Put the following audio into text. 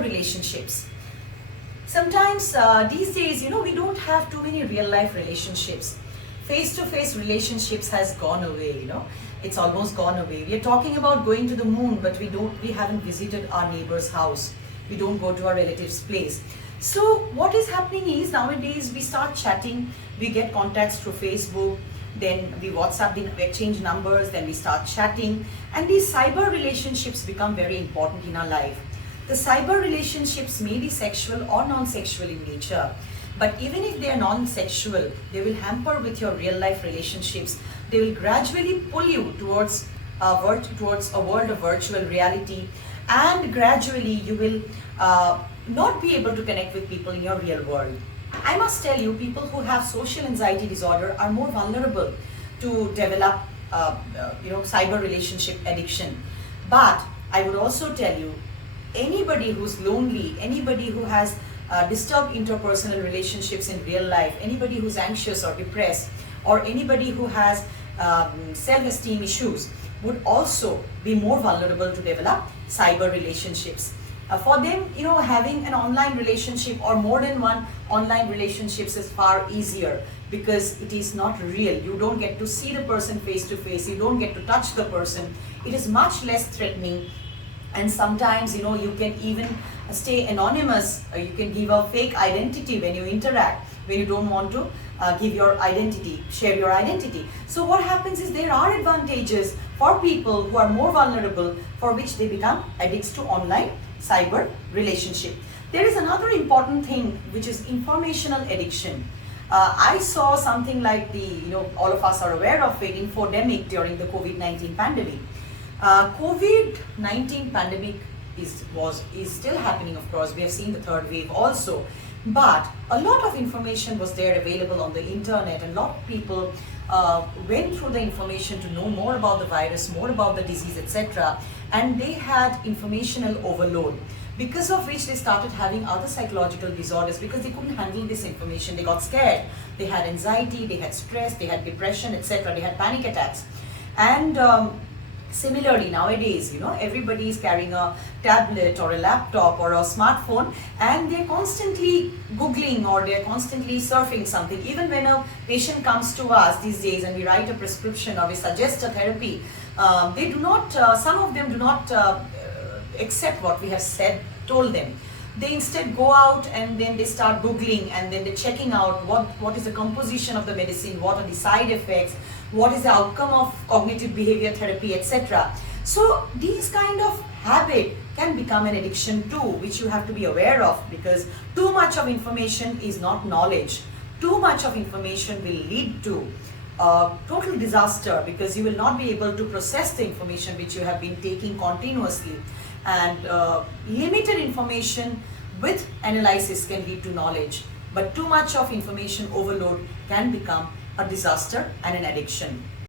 cyber relationships. Sometimes these days, we don't have too many real life relationships. Face-to-face relationships has gone away, it's almost gone away. We are talking about going to the moon, but we haven't visited our neighbor's house. We don't go to our relative's place. So what is happening is nowadays we start chatting, we get contacts through Facebook, then we WhatsApp, we exchange numbers, then we start chatting, and these cyber relationships become very important in our life. The cyber relationships may be sexual or non-sexual in nature, but even if they are non-sexual, they will hamper with your real life relationships. They will gradually pull you towards a world of virtual reality, and gradually you will not be able to connect with people in your real world. I must tell you, people who have social anxiety disorder are more vulnerable to develop cyber relationship addiction. But I would also tell you, anybody who's lonely, anybody who has disturbed interpersonal relationships in real life, anybody who's anxious or depressed, or anybody who has self-esteem issues would also be more vulnerable to develop cyber relationships. For them, having an online relationship or more than one online relationships is far easier because it is not real. You don't get to see the person face to face. You don't get to touch the person. It is much less threatening. And sometimes, you can even stay anonymous. You can give a fake identity when you interact, when you don't want to give your identity, share your identity. So what happens is there are advantages for people who are more vulnerable, for which they become addicts to online cyber relationship. There is another important thing, which is informational addiction. I saw something like all of us are aware of it, infodemic during the COVID-19 pandemic. COVID-19 pandemic is still happening, of course. We have seen the third wave also. But a lot of information was there available on the internet, and a lot of people went through the information to know more about the virus, more about the disease, etc. And they had informational overload, because of which they started having other psychological disorders because they couldn't handle this information. They got scared. They had anxiety, they had stress, they had depression, etc. They had panic attacks. And similarly, nowadays, everybody is carrying a tablet or a laptop or a smartphone, and they're constantly Googling or they're constantly surfing something. Even when a patient comes to us these days and we write a prescription or we suggest a therapy, they do not, some of them do not accept what we have told them. They instead go out and then they start Googling, and then they're checking out what is the composition of the medicine, what are the side effects, what is the outcome of cognitive behavior therapy, etc. So these kind of habit can become an addiction too, which you have to be aware of, because too much of information is not knowledge. Too much of information will lead to total disaster, because you will not be able to process the information which you have been taking continuously. And limited information with analysis can lead to knowledge, but too much of information overload can become a disaster and an addiction.